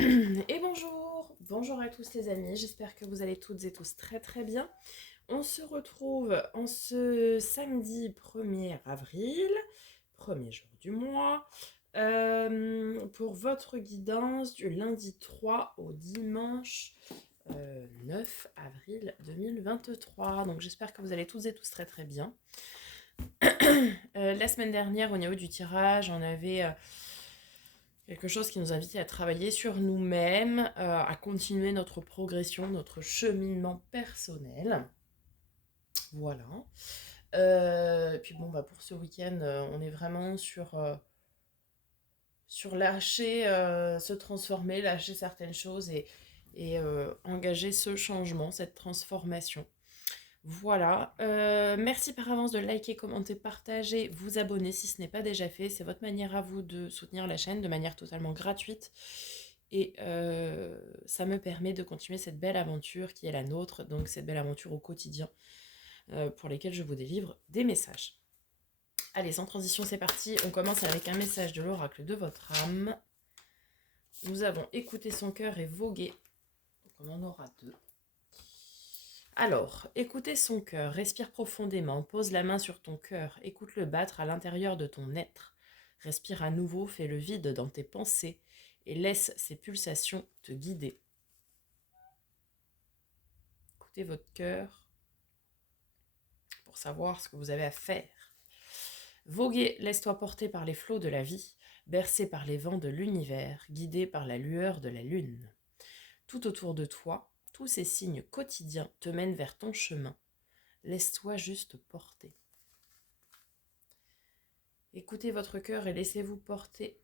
Et bonjour à tous les amis, j'espère que vous allez toutes et tous très très bien. On se retrouve en ce samedi 1er avril, premier jour du mois, pour votre guidance du lundi 3 au dimanche 9 avril 2023. Donc j'espère que vous allez toutes et tous très très bien. La semaine dernière, au niveau du tirage, on avait quelque chose qui nous invite à travailler sur nous-mêmes, à continuer notre progression, notre cheminement personnel. Voilà. Puis bon, bah pour ce week-end, on est vraiment sur lâcher, se transformer, lâcher certaines choses et engager ce changement, cette transformation. Voilà. Merci par avance de liker, commenter, partager, vous abonner si ce n'est pas déjà fait. C'est votre manière à vous de soutenir la chaîne de manière totalement gratuite. Et ça me permet de continuer cette belle aventure qui est la nôtre, donc cette belle aventure au quotidien pour lesquelles je vous délivre des messages. Allez, sans transition, c'est parti. On commence avec un message de l'oracle de votre âme. Nous avons écouté son cœur et vogué. Donc on en aura deux. Alors, écoutez son cœur, respire profondément, pose la main sur ton cœur, écoute-le battre à l'intérieur de ton être. Respire à nouveau, fais le vide dans tes pensées et laisse ces pulsations te guider. Écoutez votre cœur pour savoir ce que vous avez à faire. Voguez, laisse-toi porter par les flots de la vie, bercé par les vents de l'univers, guidé par la lueur de la lune. Tout autour de toi, tous ces signes quotidiens te mènent vers ton chemin. Laisse-toi juste porter. Écoutez votre cœur et laissez-vous porter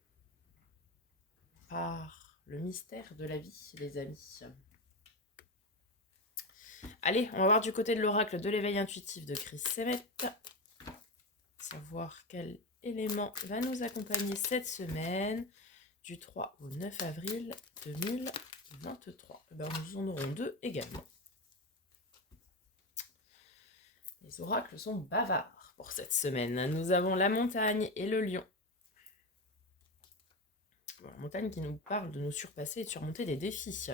par le mystère de la vie, les amis. Allez, on va voir du côté de l'oracle de l'éveil intuitif de Chris Semet. Savoir quel élément va nous accompagner cette semaine du 3 au 9 avril 2023. Ben, nous en aurons deux également. Les oracles sont bavards pour cette semaine. Nous avons la montagne et le lion. La montagne qui nous parle de nous surpasser et de surmonter des défis.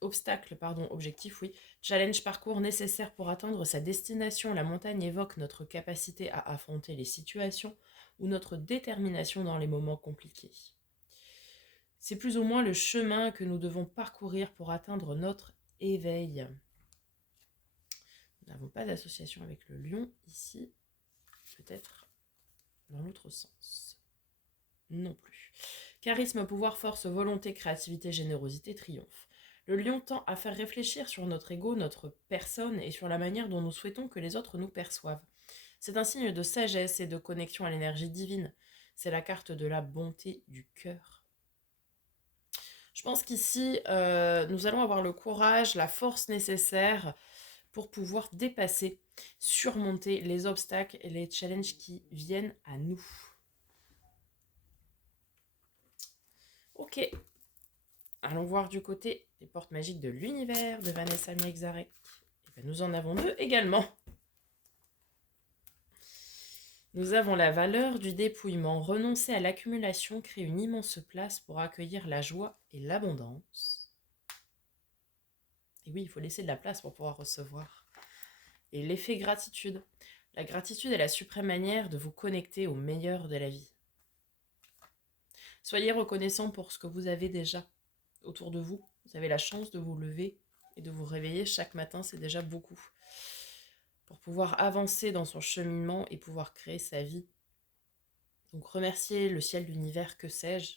Objectif, oui. Challenge, parcours nécessaire pour atteindre sa destination. La montagne évoque notre capacité à affronter les situations ou notre détermination dans les moments compliqués. C'est plus ou moins le chemin que nous devons parcourir pour atteindre notre éveil. Nous n'avons pas d'association avec le lion ici, peut-être dans l'autre sens. Non plus. Charisme, pouvoir, force, volonté, créativité, générosité, triomphe. Le lion tend à faire réfléchir sur notre ego, notre personne et sur la manière dont nous souhaitons que les autres nous perçoivent. C'est un signe de sagesse et de connexion à l'énergie divine. C'est la carte de la bonté du cœur. Je pense qu'ici, nous allons avoir le courage, la force nécessaire pour pouvoir dépasser, surmonter les obstacles et les challenges qui viennent à nous. Ok, allons voir du côté des portes magiques de l'univers de Vanessa Miexarek. Et bien, nous en avons deux également. Nous avons la valeur du dépouillement. Renoncer à l'accumulation crée une immense place pour accueillir la joie et l'abondance. Et oui, il faut laisser de la place pour pouvoir recevoir. Et l'effet gratitude. La gratitude est la suprême manière de vous connecter au meilleur de la vie. Soyez reconnaissant pour ce que vous avez déjà autour de vous. Vous avez la chance de vous lever et de vous réveiller chaque matin, c'est déjà beaucoup. Pour pouvoir avancer dans son cheminement et pouvoir créer sa vie. Donc remerciez le ciel, l'univers, que sais-je.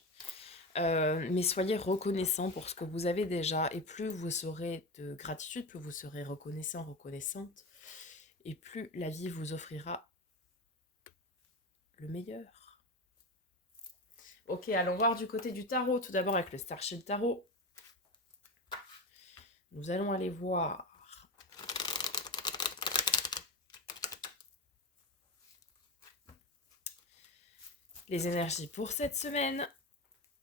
Mais soyez reconnaissant pour ce que vous avez déjà. Et plus vous serez de gratitude, plus vous serez reconnaissant, reconnaissante. Et plus la vie vous offrira le meilleur. Ok, allons voir du côté du tarot. Tout d'abord avec le Starship Tarot. Nous allons aller voir les énergies pour cette semaine.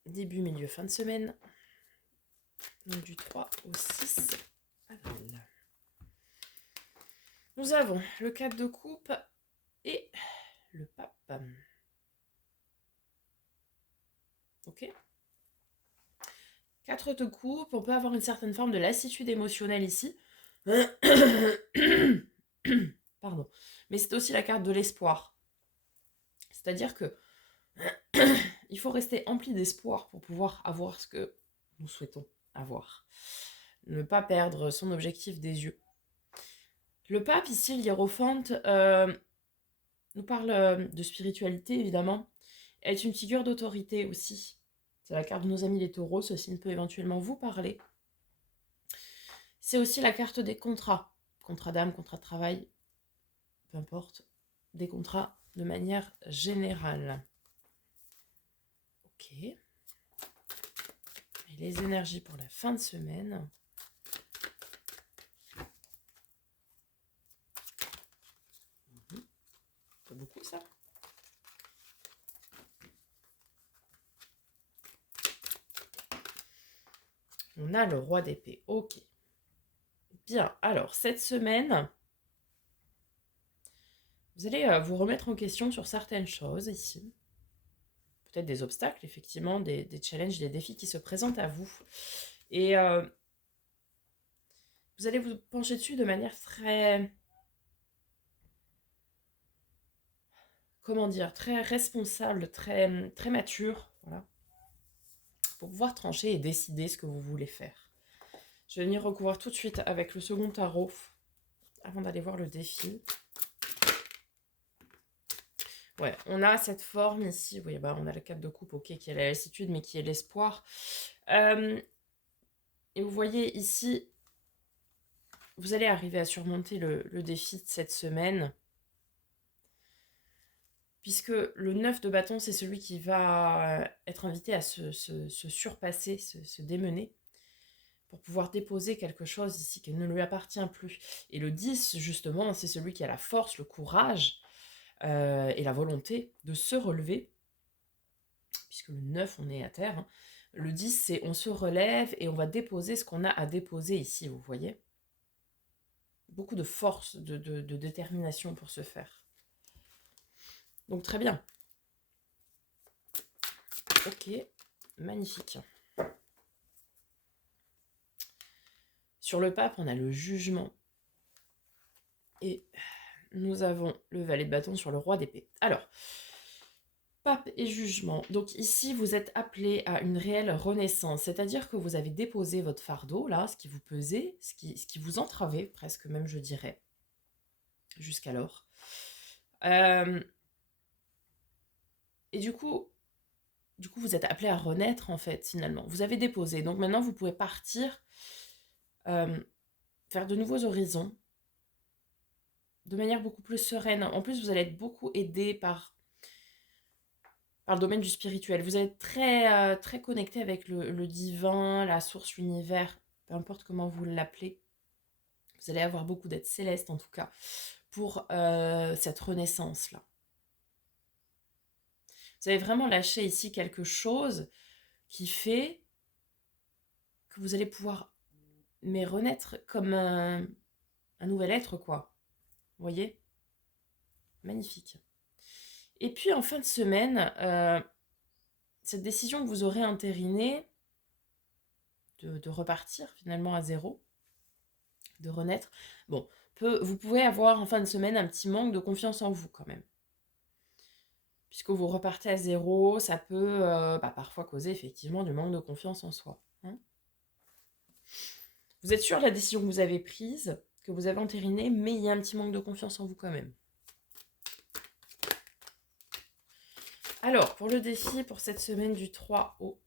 Début, milieu, fin de semaine. Donc du 3 au 6 avril. Nous avons le 4 de coupe et le pape. Ok. 4 de coupe, on peut avoir une certaine forme de lassitude émotionnelle ici. Pardon. Mais c'est aussi la carte de l'espoir. C'est-à-dire que il faut rester empli d'espoir pour pouvoir avoir ce que nous souhaitons avoir. Ne pas perdre son objectif des yeux. Le pape, ici, l'hiérophante, nous parle de spiritualité, évidemment. Elle est une figure d'autorité aussi. C'est la carte de nos amis les taureaux, ceci ne peut éventuellement vous parler. C'est aussi la carte des contrats. Contrat d'âme, contrat de travail, peu importe. Des contrats de manière générale. Ok. Et les énergies pour la fin de semaine. C'est beaucoup ça. On a le roi d'épée. Ok. Bien. Alors, cette semaine, vous allez vous remettre en question sur certaines choses ici. Peut-être des obstacles, effectivement, des challenges, des défis qui se présentent à vous. Et vous allez vous pencher dessus de manière très... Comment dire, très responsable, très, très mature, voilà, pour pouvoir trancher et décider ce que vous voulez faire. Je vais venir recouvrir tout de suite avec le second tarot, avant d'aller voir le défi. Ouais, on a cette forme ici, oui, bah on a la 4 de coupe, ok, qui est la lassitude, mais qui est l'espoir. Et vous voyez ici, vous allez arriver à surmonter le défi de cette semaine, puisque le 9 de bâton, c'est celui qui va être invité à se surpasser, se démener, pour pouvoir déposer quelque chose ici qui ne lui appartient plus. Et le 10, justement, c'est celui qui a la force, le courage et la volonté de se relever, puisque le 9, on est à terre. Hein. Le 10, c'est on se relève et on va déposer ce qu'on a à déposer ici, vous voyez. Beaucoup de force, de détermination pour ce faire. Donc très bien. Ok, magnifique. Sur le pape, on a le jugement. Et nous avons le valet de bâton sur le roi d'épée. Alors, pape et jugement. Donc ici, vous êtes appelé à une réelle renaissance. C'est-à-dire que vous avez déposé votre fardeau, là, ce qui vous pesait, ce qui vous entravait, presque même, je dirais, jusqu'alors. Et du coup, vous êtes appelé à renaître, en fait, finalement. Vous avez déposé. Donc maintenant, vous pouvez partir vers de nouveaux horizons de manière beaucoup plus sereine. En plus, vous allez être beaucoup aidé par le domaine du spirituel. Vous allez être très, très connecté avec le divin, la source, l'univers, peu importe comment vous l'appelez. Vous allez avoir beaucoup d'aide céleste, en tout cas, pour cette renaissance-là. Vous avez vraiment lâché ici quelque chose qui fait que vous allez pouvoir renaître comme un nouvel être, quoi. Vous voyez ? Magnifique. Et puis, en fin de semaine, cette décision que vous aurez entérinée de repartir finalement à zéro, de renaître, bon, vous pouvez avoir en fin de semaine un petit manque de confiance en vous quand même. Puisque vous repartez à zéro, ça peut parfois causer effectivement du manque de confiance en soi. Hein. Vous êtes sûr de la décision que vous avez prise, que vous avez entérinée, mais il y a un petit manque de confiance en vous quand même. Alors, pour le défi pour cette semaine du 3 au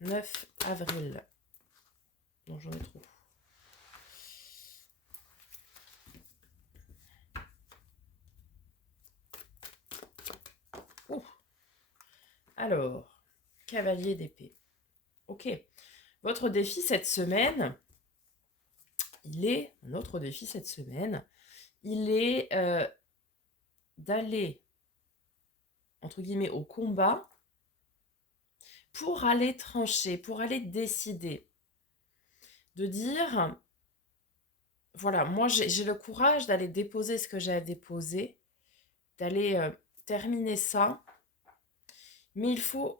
9 avril. Non, j'en ai trop. Ouh. Alors, cavalier d'épée. Ok. Votre défi cette semaine, notre défi cette semaine, il est d'aller, entre guillemets, au combat pour aller trancher, pour aller décider. De dire, voilà, moi j'ai le courage d'aller déposer ce que j'ai à déposer, d'aller terminer ça. Mais il faut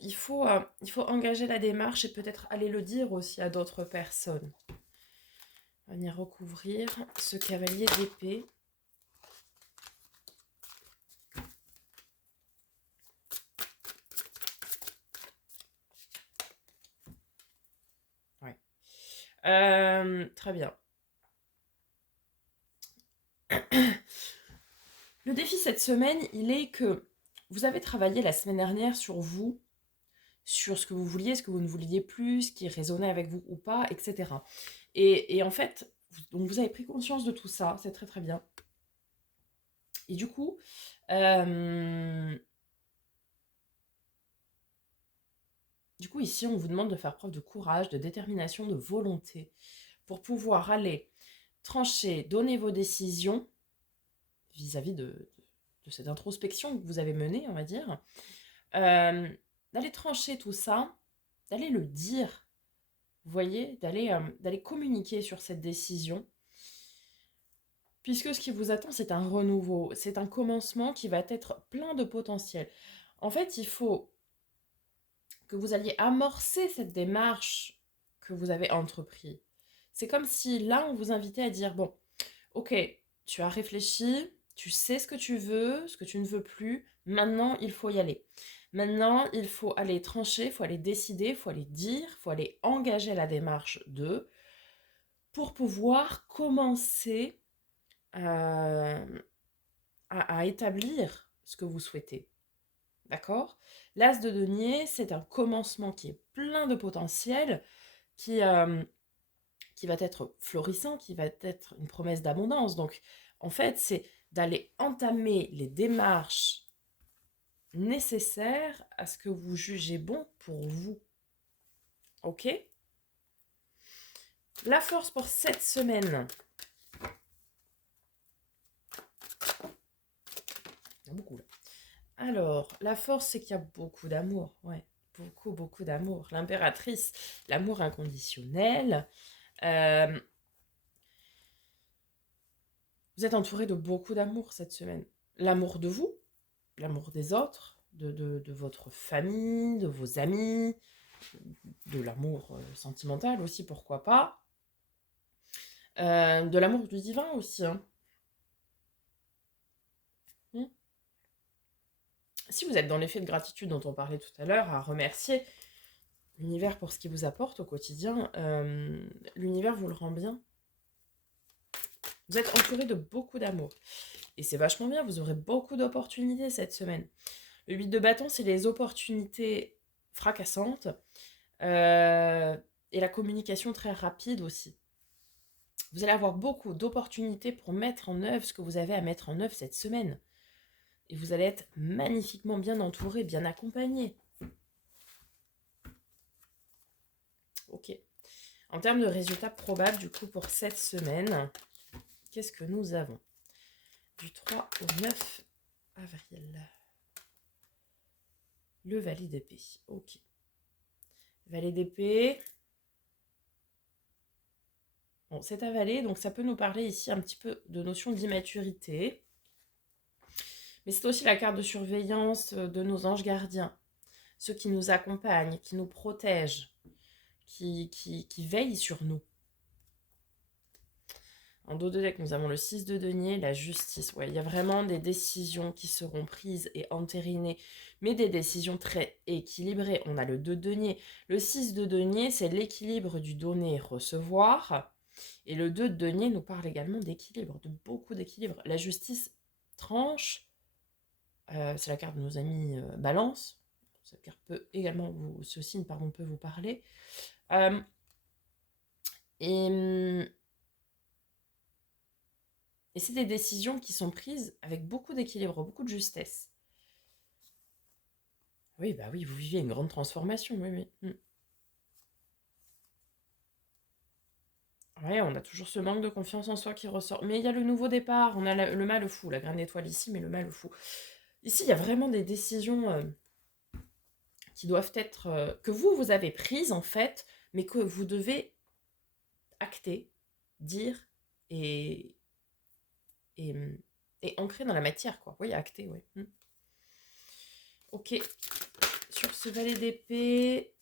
engager la démarche et peut-être aller le dire aussi à d'autres personnes. On va venir recouvrir ce cavalier d'épée. Ouais. Très bien. Le défi cette semaine, il est que vous avez travaillé la semaine dernière sur vous, sur ce que vous vouliez, ce que vous ne vouliez plus, ce qui résonnait avec vous ou pas, etc. Et en fait, donc vous avez pris conscience de tout ça, c'est très très bien. Et euh, du coup, ici, on vous demande de faire preuve de courage, de détermination, de volonté pour pouvoir aller trancher, donner vos décisions vis-à-vis de cette introspection que vous avez menée, on va dire, d'aller trancher tout ça, d'aller le dire, vous voyez, d'aller communiquer sur cette décision, puisque ce qui vous attend, c'est un renouveau, c'est un commencement qui va être plein de potentiel. En fait, il faut que vous alliez amorcer cette démarche que vous avez entreprise. C'est comme si là, on vous invitait à dire, bon, ok, tu as réfléchi, tu sais ce que tu veux, ce que tu ne veux plus, maintenant, il faut y aller. Maintenant, il faut aller trancher, il faut aller décider, il faut aller dire, il faut aller engager la démarche de, pour pouvoir commencer à, à établir ce que vous souhaitez. D'accord? L'as de denier, c'est un commencement qui est plein de potentiel, qui, euh, qui va être florissant, qui va être une promesse d'abondance. Donc, en fait, c'est d'aller entamer les démarches nécessaires à ce que vous jugez bon pour vous. Ok? La force pour cette semaine. Il y a beaucoup là. Alors, la force, c'est qu'il y a beaucoup d'amour. Ouais, beaucoup, beaucoup d'amour. L'impératrice, l'amour inconditionnel. Euh, vous êtes entouré de beaucoup d'amour cette semaine. L'amour de vous, l'amour des autres, de votre famille, de vos amis, de l'amour sentimental aussi, pourquoi pas. De l'amour du divin aussi. Hein. Hmm. Si vous êtes dans l'effet de gratitude dont on parlait tout à l'heure, à remercier l'univers pour ce qu'il vous apporte au quotidien, l'univers vous le rend bien. Vous êtes entouré de beaucoup d'amour. Et c'est vachement bien, vous aurez beaucoup d'opportunités cette semaine. Le 8 de bâton, c'est les opportunités fracassantes et la communication très rapide aussi. Vous allez avoir beaucoup d'opportunités pour mettre en œuvre ce que vous avez à mettre en œuvre cette semaine. Et vous allez être magnifiquement bien entouré, bien accompagné. Ok. En termes de résultats probables, du coup, pour cette semaine, qu'est-ce que nous avons? Du 3 au 9 avril. Le valet d'épée. Ok. Valet d'épée. Bon, c'est un valet, donc ça peut nous parler ici un petit peu de notion d'immaturité. Mais c'est aussi la carte de surveillance de nos anges gardiens. Ceux qui nous accompagnent, qui nous protègent, qui veillent sur nous. En dos de deck, nous avons le 6 de denier, la justice. Ouais, il y a vraiment des décisions qui seront prises et entérinées, mais des décisions très équilibrées. On a le 2 de denier. Le 6 de denier, c'est l'équilibre du donner-recevoir. Et le 2 de denier nous parle également d'équilibre, de beaucoup d'équilibre. La justice tranche, c'est la carte de nos amis Balance. Cette carte peut également, ce signe pardon, peut vous parler. Euh, et Et c'est des décisions qui sont prises avec beaucoup d'équilibre, beaucoup de justesse. Oui, bah oui, vous vivez une grande transformation, oui, oui. Ouais, on a toujours ce manque de confiance en soi qui ressort. Mais il y a le nouveau départ, on a le mal fou, la grande étoile ici, mais le mal fou. Ici, il y a vraiment des décisions qui doivent être... que vous avez prises, en fait, mais que vous devez acter, dire et, et, et ancrer dans la matière, quoi. Oui, acter, oui. Ok. sur ce valet d'épée,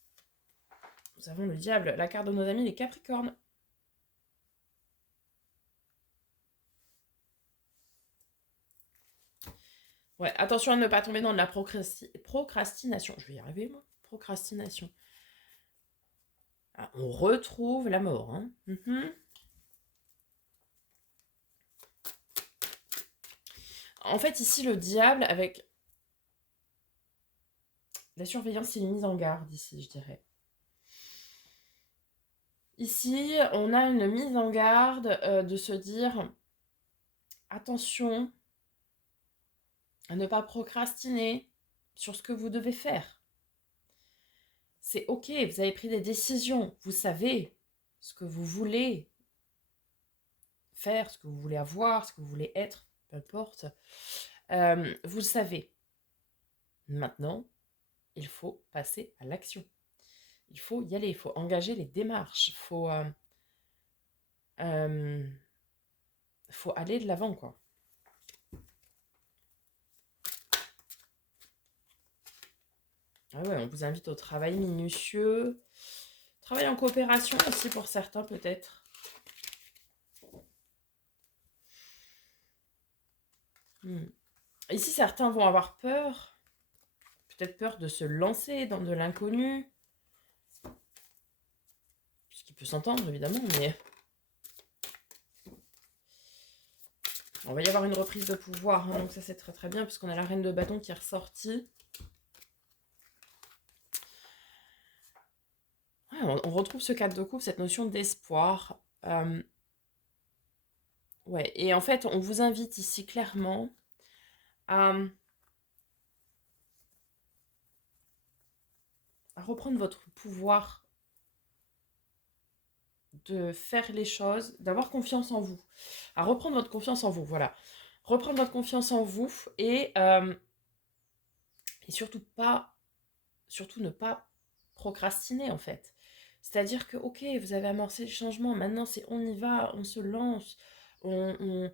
nous avons le diable, la carte de nos amis les Capricornes. Ouais, attention à ne pas tomber dans de la procrastination. Je vais y arriver, moi. Procrastination. Ah, on retrouve la mort. Hein. En fait, ici, le diable, avec la surveillance et une mise en garde, ici, je dirais. Ici, on a une mise en garde de se dire, attention à ne pas procrastiner sur ce que vous devez faire. C'est ok, vous avez pris des décisions, vous savez ce que vous voulez faire, ce que vous voulez avoir, ce que vous voulez être, peu importe. Vous le savez. Maintenant, il faut passer à l'action. Il faut y aller, il faut engager les démarches, il faut aller de l'avant, quoi. Ah ouais, on vous invite au travail minutieux, travail en coopération aussi pour certains peut-être. Ici, certains vont avoir peur, peut-être peur de se lancer dans de l'inconnu, ce qui peut s'entendre évidemment, mais on va y avoir une reprise de pouvoir, hein, donc ça c'est très très bien, puisqu'on a la reine de bâton qui est ressortie. Ouais, on retrouve ce cadre de coupe, cette notion d'espoir. Ouais, et en fait, on vous invite ici clairement à reprendre votre pouvoir de faire les choses, d'avoir confiance en vous, à reprendre votre confiance en vous, voilà. Reprendre votre confiance en vous et surtout ne pas procrastiner en fait. C'est-à-dire que, ok, vous avez amorcé le changement, maintenant c'est on y va, on se lance, on...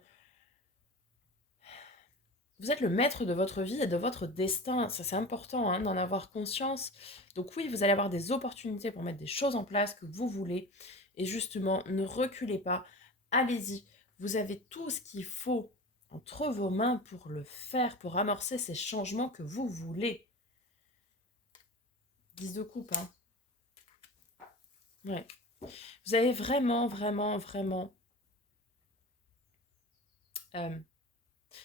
Vous êtes le maître de votre vie et de votre destin, ça c'est important hein, d'en avoir conscience. Donc oui, vous allez avoir des opportunités pour mettre des choses en place que vous voulez. Et justement, ne reculez pas, allez-y. Vous avez tout ce qu'il faut entre vos mains pour le faire, pour amorcer ces changements que vous voulez. 10 de coupe, hein. Ouais. Vous avez vraiment, vraiment, vraiment...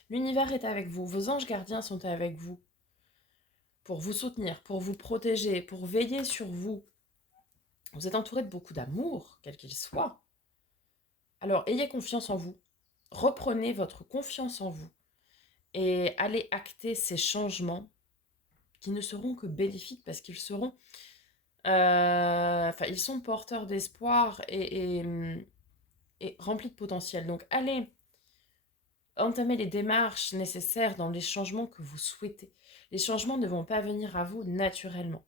l'univers est avec vous, vos anges gardiens sont avec vous pour vous soutenir, pour vous protéger, pour veiller sur vous. Vous êtes entouré de beaucoup d'amour, quel qu'il soit. Alors, ayez confiance en vous. Reprenez votre confiance en vous et allez acter ces changements qui ne seront que bénéfiques parce qu'ils seront... ils sont porteurs d'espoir et remplis de potentiel. Donc, allez entamer les démarches nécessaires dans les changements que vous souhaitez. Les changements ne vont pas venir à vous naturellement.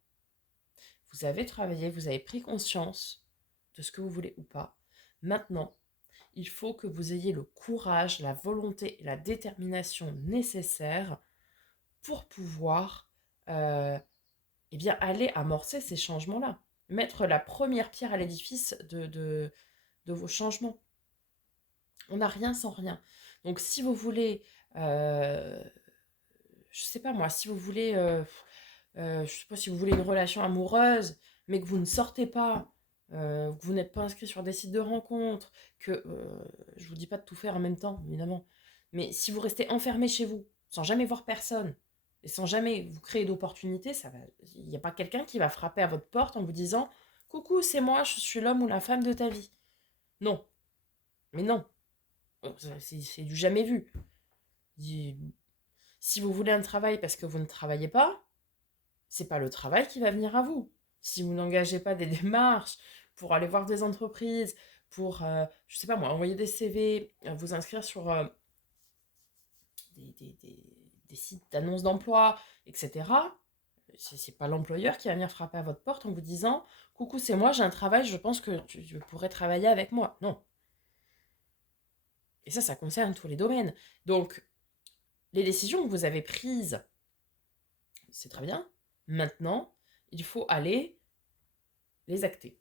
Vous avez travaillé, vous avez pris conscience de ce que vous voulez ou pas. Maintenant, il faut que vous ayez le courage, la volonté et la détermination nécessaires pour pouvoir aller amorcer ces changements-là. Mettre la première pierre à l'édifice de vos changements. On n'a rien sans rien. Donc si vous voulez, je sais pas moi, si vous voulez, je sais pas si vous voulez une relation amoureuse, mais que vous ne sortez pas, que vous n'êtes pas inscrit sur des sites de rencontres, que je vous dis pas de tout faire en même temps, évidemment, mais si vous restez enfermé chez vous, sans jamais voir personne, et sans jamais vous créer d'opportunités, il n'y a pas quelqu'un qui va frapper à votre porte en vous disant « Coucou, c'est moi, je suis l'homme ou la femme de ta vie ». Non, mais non, c'est du jamais vu. Si vous voulez un travail parce que vous ne travaillez pas, c'est pas le travail qui va venir à vous. Si vous n'engagez pas des démarches pour aller voir des entreprises, pour, je sais pas moi, envoyer des CV, vous inscrire sur des sites d'annonces d'emploi, etc., c'est pas l'employeur qui va venir frapper à votre porte en vous disant « Coucou, c'est moi, j'ai un travail, je pense que tu pourrais travailler avec moi. » Non. Et ça concerne tous les domaines. Donc, les décisions que vous avez prises, c'est très bien. Maintenant, il faut aller les acter.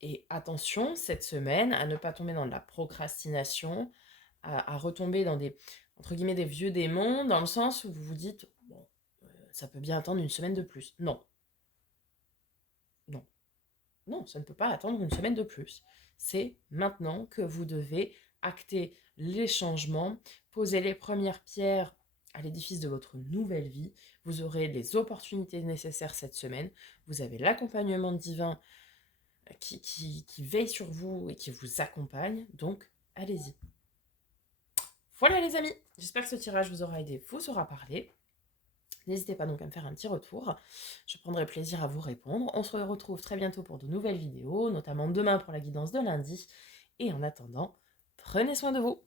Et attention, cette semaine, à ne pas tomber dans de la procrastination, à retomber dans des, entre guillemets, des vieux démons, dans le sens où vous vous dites, bon, ça peut bien attendre une semaine de plus. Non, non, non, ça ne peut pas attendre une semaine de plus. C'est maintenant que vous devez acter les changements, poser les premières pierres à l'édifice de votre nouvelle vie. Vous aurez les opportunités nécessaires cette semaine. Vous avez l'accompagnement divin qui veille sur vous et qui vous accompagne. Donc, allez-y. Voilà les amis, j'espère que ce tirage vous aura aidé, vous aura parlé. N'hésitez pas donc à me faire un petit retour. Je prendrai plaisir à vous répondre. On se retrouve très bientôt pour de nouvelles vidéos, notamment demain pour la guidance de lundi. Et en attendant, prenez soin de vous.